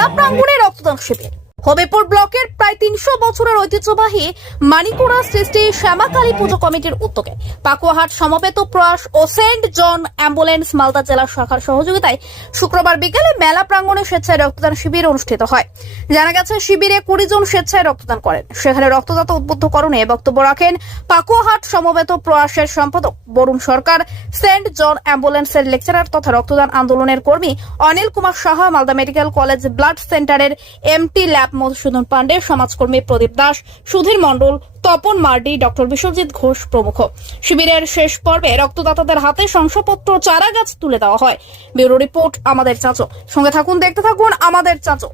মেলা প্রাঙ্গণে রক্তদান শিবির। হবিপুর ব্লকের প্রায় ৩০০ বছরের ঐতিহ্যবাহী মানিকোড়া সৃষ্টি শ্যামাকালী পুজো কমিটির উদ্যোগে পাকুয়াহাট সমবেত প্রয়াস ও সেন্ট জন অ্যাম্বুলেন্স মালদা জেলা শাখার সহযোগিতায় শুক্রবার বিকেলে মেলা প্রাঙ্গণে স্বেচ্ছায় রক্তদান শিবির অনুষ্ঠিত হয়। জানা গেছে, শিবিরে ২০ জন স্বেচ্ছায় রক্তদান করেন। সেখানে রক্তদাতা উদ্বুদ্ধকরণে বক্তব্য রাখেন পাকুয়াহাট সমবেত প্রয়াসের সম্পাদক বরুণ সরকার, সেন্ট জন অ্যাম্বুলেন্সের লেকচারার তথা রক্তদান আন্দোলনের কর্মী Anil Kumar Saha, Malda medical college blood সেন্টারের এমটি ল্যাব মধুসূদন পান্ডে, সমাজকর্মী প্রদীপ দাস, সুধীর মণ্ডল, তপন মার্ডি, ডক্টর বিশ্বজিৎ ঘোষ প্রমুখ। শিবিরের শেষ পর্বে রক্তদাতাদের হাতে শংসাপত্র, চারা গাছ তুলে দেওয়া হয়। ব্যুরো রিপোর্ট আমাদের চাচো। সঙ্গে থাকুন, দেখতে থাকুন আমাদের চাচো।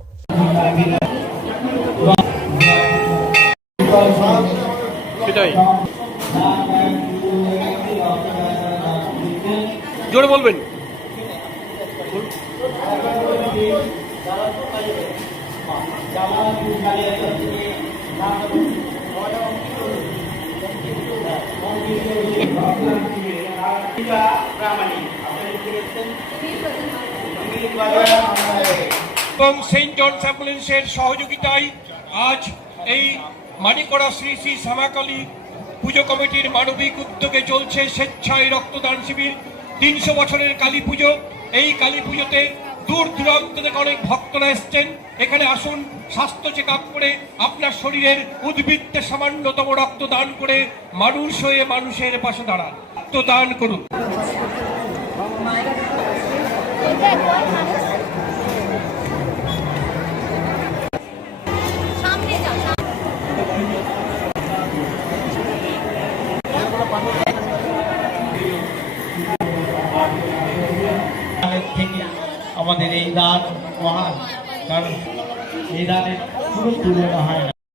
জোরে বলবেন। এবং সেন্ট জনস অ্যাম্বুলেন্সের সহযোগিতায় আজ এই মানিকোড়া শ্রী শ্রী শ্যামাকালী পুজো কমিটির মানবিক উদ্যোগে চলছে স্বেচ্ছায় রক্তদান শিবির। ৩০০ বছরের কালী পুজো। এই কালী পুজোতে দূর দূরান্ত থেকে অনেক ভক্তরা এসছেন। এখানে আসুন, স্বাস্থ্য চেক আপ করে আপনার শরীরের উদ্ভিদে সামান্যতম রক্ত দান করে মানুষ হয়ে মানুষের পাশে দাঁড়ান, রক্তদান করুন। আমাদের এই দান মহান, কারণ এই দানের পুরো তুলনা হয় না।